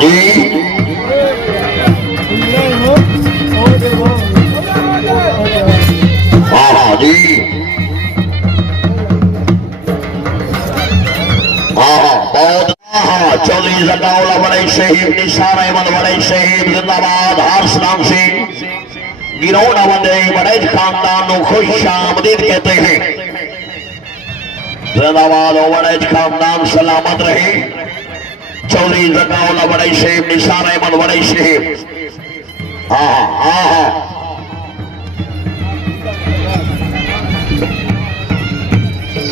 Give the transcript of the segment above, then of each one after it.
जी हाँ जी बहुत चौधरी जटावला बड़े शहीद निशान अहमद बड़े शहीद जिंदाबाद हर्ष नाम सिंह गिरौना बंदे बड़े खानदान खुश आमदीद कहते हैं। जिंदाबाद बड़े खानदान सलामत रहे। चौधरी जटावला बड़े शहीद निशान अहमद बड़े शहीद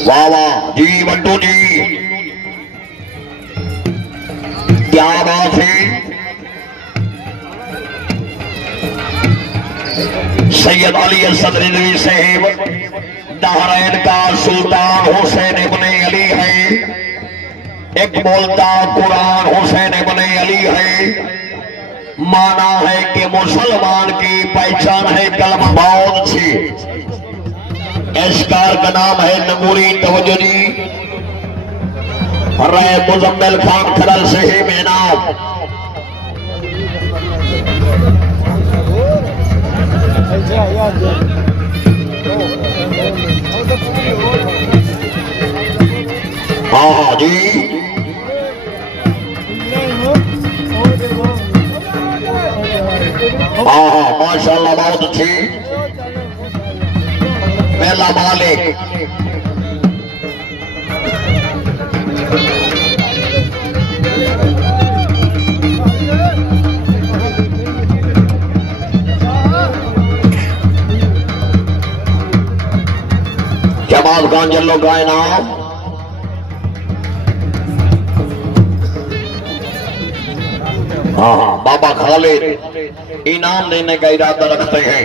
वाह वाह जी बंटू जी क्या बात है। सैयद अली असद रिजवी साहिब नाहरैन का सुल्तान हुसैन इब्ने अली है। एक बोलता कुरान हुसैन इब्ने अली है। माना है कि मुसलमान की पहचान है कलमा। बहुत अच्छी इस कार का नाम है नगूरी तवज्जो रहे मुजम्मिल खान खरल से ही में नाम। हाँ जी हाँ माशाल्लाह बहुत अच्छी। मेला मालिक जमाल खान जल्लो का नाम। हाँ बाबा खालिद इनाम देने का इरादा रखते हैं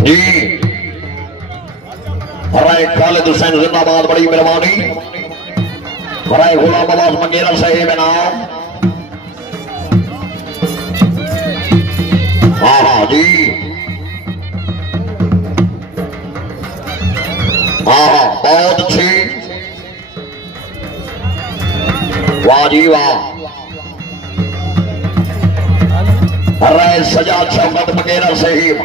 जी। राय खालिद हुसैन जिंदाबाद बड़ी मेहरबानी। राय गुलाम अब्बास मंगेरा साहिब नाम। हाँ जी बहुत अच्छी। वाह जी वाह। राय सजाद शौकत मंगेरा साहिब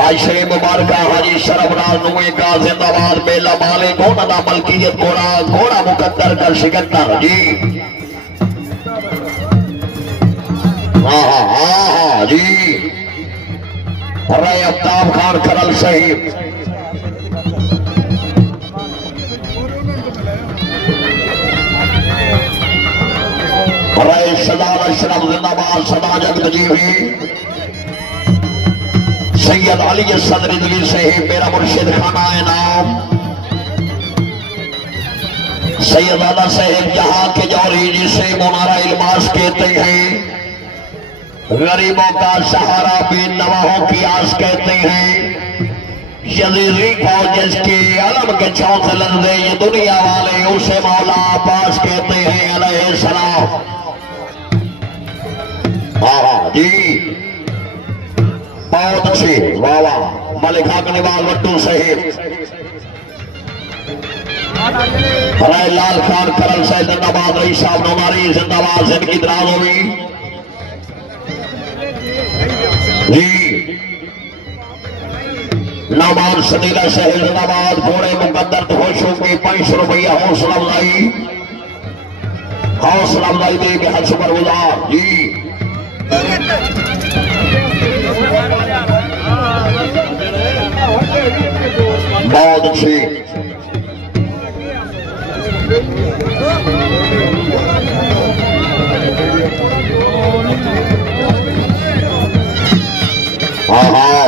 आयशे मुबारक हाजी शरफराज नुए का जिंदाबाद। मेला मालिक होना मलकियत घोड़ा घोड़ा मुकद्दर कर सिकंदर जी। हाँ जी राय अफ्ताब खान खरल साहिब। राय सदाद अशरफ जिंदाबाद सदा जगत जी हुई। सैयद अली असद रिजवी साहिब मेरा मुर्शिद खाना है नाम। सैयद आला साहिब जहां के जौहरी जिसे मुनारा इल्मास कहते हैं। गरीबों का सहारा भी नवाहों की आस कहते हैं। यजीदी फौज जिसके अलम के चौथ लंदे ये दुनिया वाले उसे मौला पास कहते हैं अलैहि सलाम। हाँ जी बहुत अच्छी। वाह वाह मलिक निवाल वट्टू साहिब। राय लाल खान करल साहिब जिंदाबाद। रईस साहब नौमारी जिंदाबाद। जिंदगी दराज होगी जी। नौमान सदीला शहर जिंदाबाद। घोड़े मुकद्दर खुशों की 5 रुपया हौसला अफजाई दे के हज पर गुजार जी। बहुत अच्छी। हाँ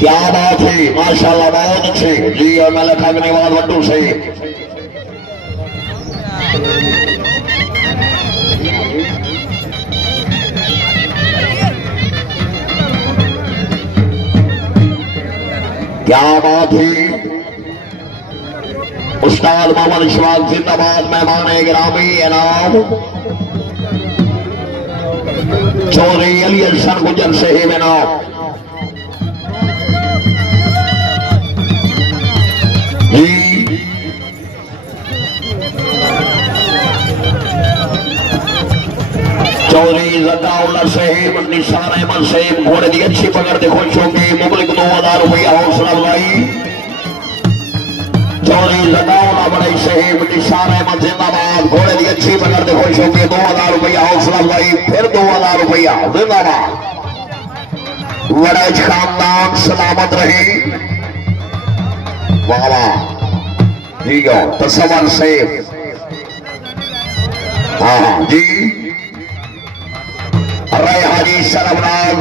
क्या बात है माशाल्लाह बहुत अच्छे जी। और मैं लगने वाला वट्टू से क्या बात है। उस्ताद मोहम्मद इशफाक जिंदाबाद। मेहमान गिरामी इनाम चौधरी अली हसन गुजर साहिब इनाम जी। जनाउल्ला साहेब निशान अहमद साहेब घोड़े की अच्छी पकड़ के खुश होंगे मुबलिक 2000 रुपया हौसला अफजाई चौधरी जनाउल्ला बड़े साहेब निशान अहमद जिंदाबाद घोड़े की अच्छी पकड़ के खुश होंगे 2000 रुपया हौसला अफजाई फिर 2000 रुपया जिंदाबाद वड़ैच खानदान सलामत रहे वाह जी तस्वर साहेब हाँ जी अरे हाजी सरबराज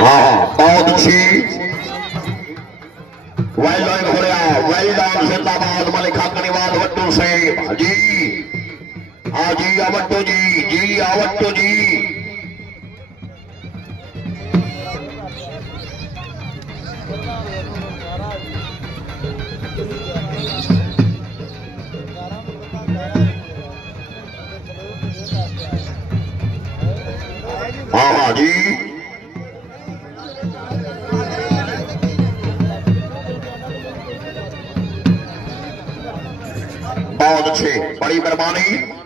हाँ बहुत अच्छी वेल डन हो रहा वेल डन जिंदाबाद मलिक हकनीवाद वट्टू से जी हाँ जी आवट्टू जी आवट्टू जी हाँ जी बहुत अच्छे बड़ी मेहरबानी